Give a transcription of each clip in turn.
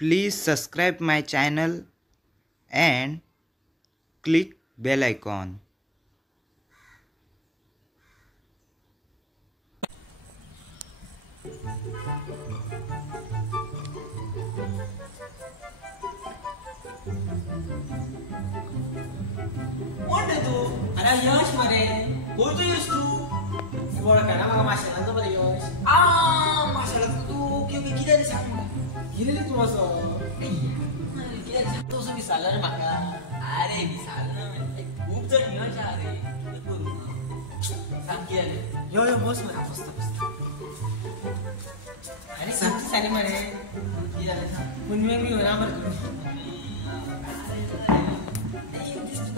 Please subscribe my channel and click bell icon. कोण रे तू? अरे यश मरे बोलतो यश तू ओळख ना मला माशाला बरं यश माशाला तू किती सांग मला गेलेली तू असं तो असं विसरला रे माका अरे विसरला म्हणजे खूप जण यश अरे सांग की अरे यो यो बस मला मस्त अरे सांगते सारे मरे की झालं सांग पुन्हा मी होणार बरं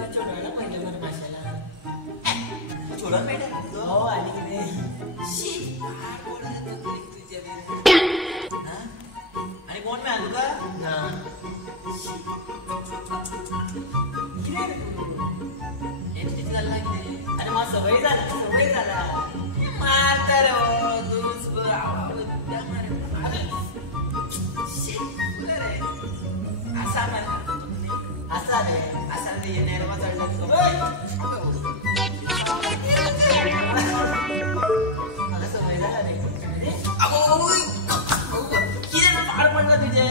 छोडवायला पाहिजे बरं माशाला छोडून भेटेल हो आणि की नाही आणि कोण मी आणू का अरे मला सवय झाला मारता रे दूस असा रे नेरवा चढला मला सवय झाला रे किती पाड पडला तुझे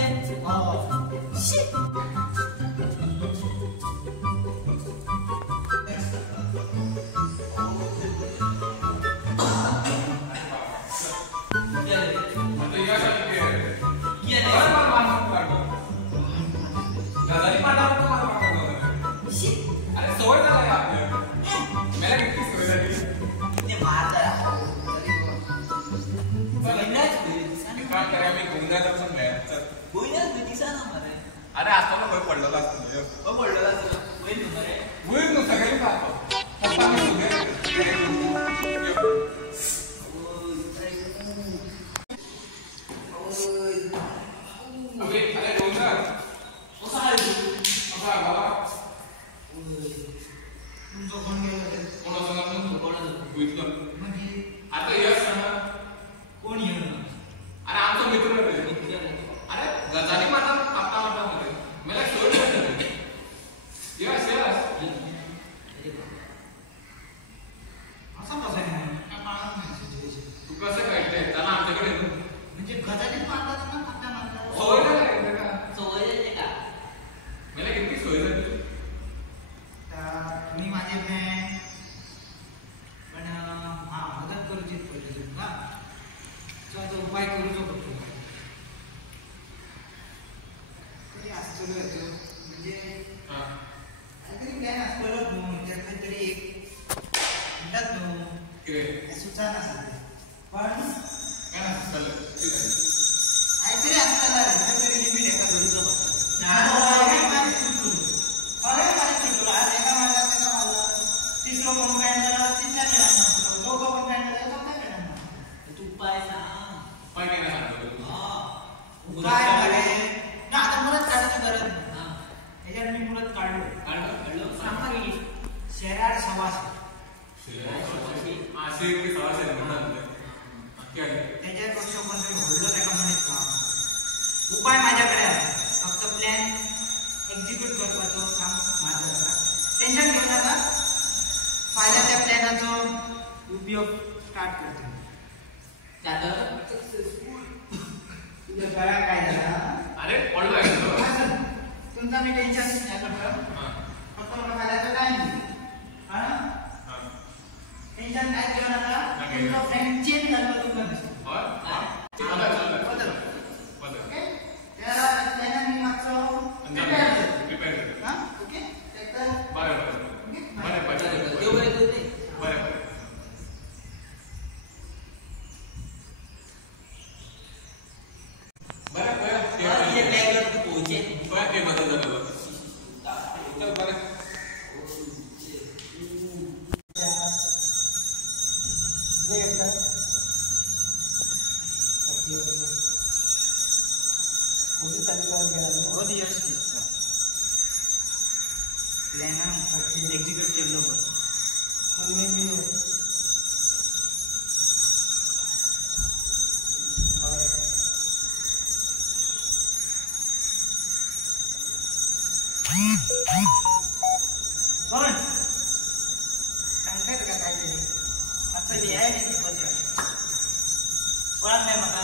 अरे असताना भय पडलेला असतो पडलेला असतो सगळ्यांनी आता यश कोण अरे आमचा मित्र अरे गजाली माझा आता मला शोध यश असं कसं आहे तू कसं कळते त्याला आमच्याकडे म्हणजे गजालीत मारतात ना पट्टा मारतात सवय आहे का मला किती सोय झाली मी माझे फ्रेंड पण हा मदत करूची पडली तुमका तो उपाय करूचो पडतो तरी असतो म्हणजे काहीतरी प्लॅन असतोच न्हू म्हणजे काहीतरी एक म्हणतात न्हू सुचाना सांगते पण काय नसतं काहीतरी असताना काहीतरी लिमिट एका धरूचो पडतो आज एका मारला त्याला मारला तिसरं कोण फ्रेंड झाला तिसऱ्या खेळांना दोघं पण फ्रेंड झाले चौथ्या खेळांना तू उपाय सांग पण काय सांगतो उपाय ना आता मुळात काढायची गरज नाही त्याच्यात मी मुळात काढलो सांगा की शेराड सवास त्याच्यापेक्षा कोणतरी होल्लो त्याला म्हणत उपाय माझ्याकडे आहे फक्त प्लॅन एक्झिक्यूट करपाचो काम माझं असा टेन्शन घेऊ नका फायदा त्या प्लॅनाचो उपयोग स्टार्ट करतो काय झाला अरे तुमचा मी टेन्शन करतो फक्त मला फायद्याचं काय नाही टेन्शन काय घेऊ नका तुमचा फ्रेंड चेंज झाला तुम्हाला प्लॅन एक्झिक्यूट केलं बरं कोण सांगतायत का काहीतरी आजचं डे आहे नाही ओळख नाही मला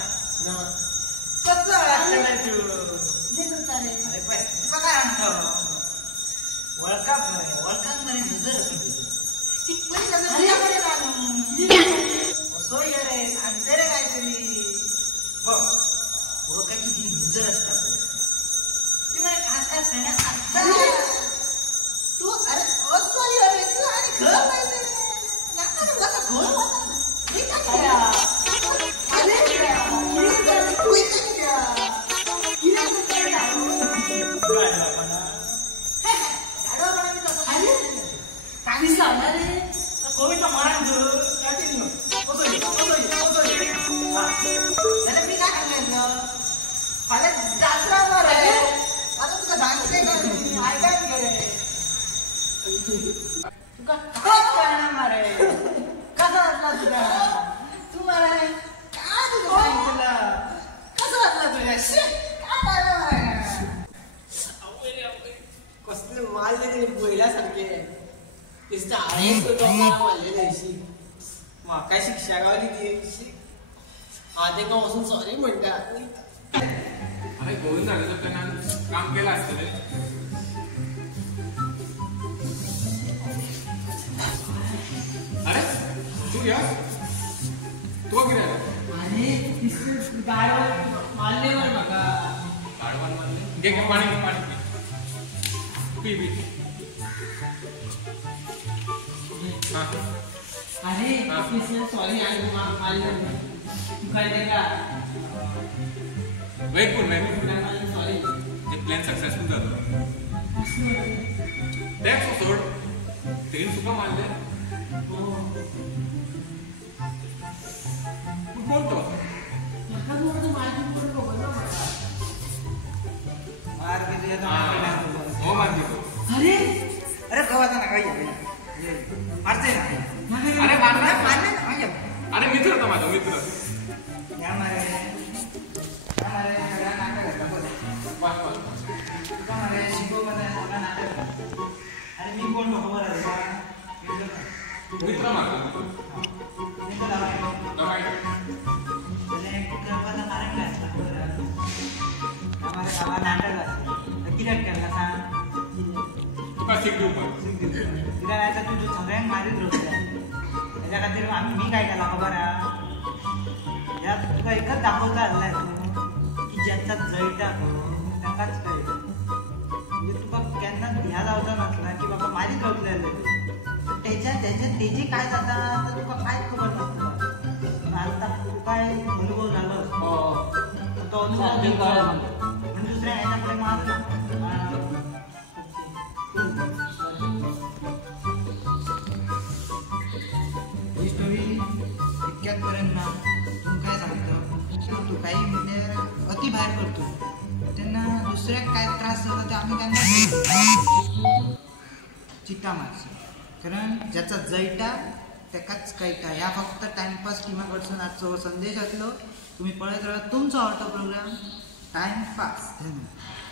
कसं ओळखलं नाही तू अरे पण तुका काय आणतो ओळखा म्हणे नजर असं ती पण नजर असो रे सांगते रे काहीतरी बघ ओळखायची ती नजर असतात ती म्हणे खास खाण्यात तू अरे असो रे तू आणि घर पाहिजे नाका तुला घर होता कोविडला मरण मी काय सांगायचं मला जात्रा मार आहे आता तुका सांगितलंय का मी ऐकायला गेले तुका काय करणार मारे कसा असला तुझा तू मला काय तुझं सांगितलं कसं असला तुझ्या काय कसले माल देते बैलासारखे तिचा आळीच मारलेले काय शिक्षा गावली ती आधी का बसून सॉरी म्हणतात अरे गोविंद झालं तर त्यांना काम केलं असतं रे अरे तू या तू किती अरे गाडवा मारलेवर नका गाडवान मारले घे घे पाणी पी हाँ अरे सॉरी मारलं तू काय का वेट सॉरी ते प्लॅन सक्सेसफुल झालं टॅक्स सोड तीन सुका मारले बोलतो हो मारतो अरे गव्हाचा नका मारते ना अरे मारना मारले ना अरे मित्र होता माझा मित्र या मारे सगळ्या नाटक करता बोल बस तुका मारे शिकवमध्ये सगळा नाटक अरे मी कोण खबर आहे मित्र मारला कित्याक केला सांग तुका सीट देऊ पण कित्याक आयता तू सगळ्यांक मारीत रोखल्या त्याच्या खातीर मी काय केला खबर आहे ह्या तुका एकच दाखवता आसलाय की ज्यांचा जळटा ताकाच कळटा म्हणजे तुका केन्नाच ह्या जावचा नसला की बाबा मारीत रोखलेले तेजी काय जाता तर तुका कांयच खबर नसता आता तुका अनुभव झालो तो अनुभव म्हणजे दुसऱ्या ह्याच्याकडे मारू ना ही स्टोरी इतक्यात पर्यंत ना तू काय सांगतो तू काही म्हणजे अति भायर करतो त्यांना दुसऱ्याक काय त्रास झाला ते आम्ही त्यांना चिता मारचो कारण ज्याचा जैटा त्याकाच कळटा ह्या फक्त टाइमपास टिमा कडसून आजचो संदेश असलो तुम्ही पळत राहा तुमचो आवडतो प्रोग्राम टाइमपास धन्यवाद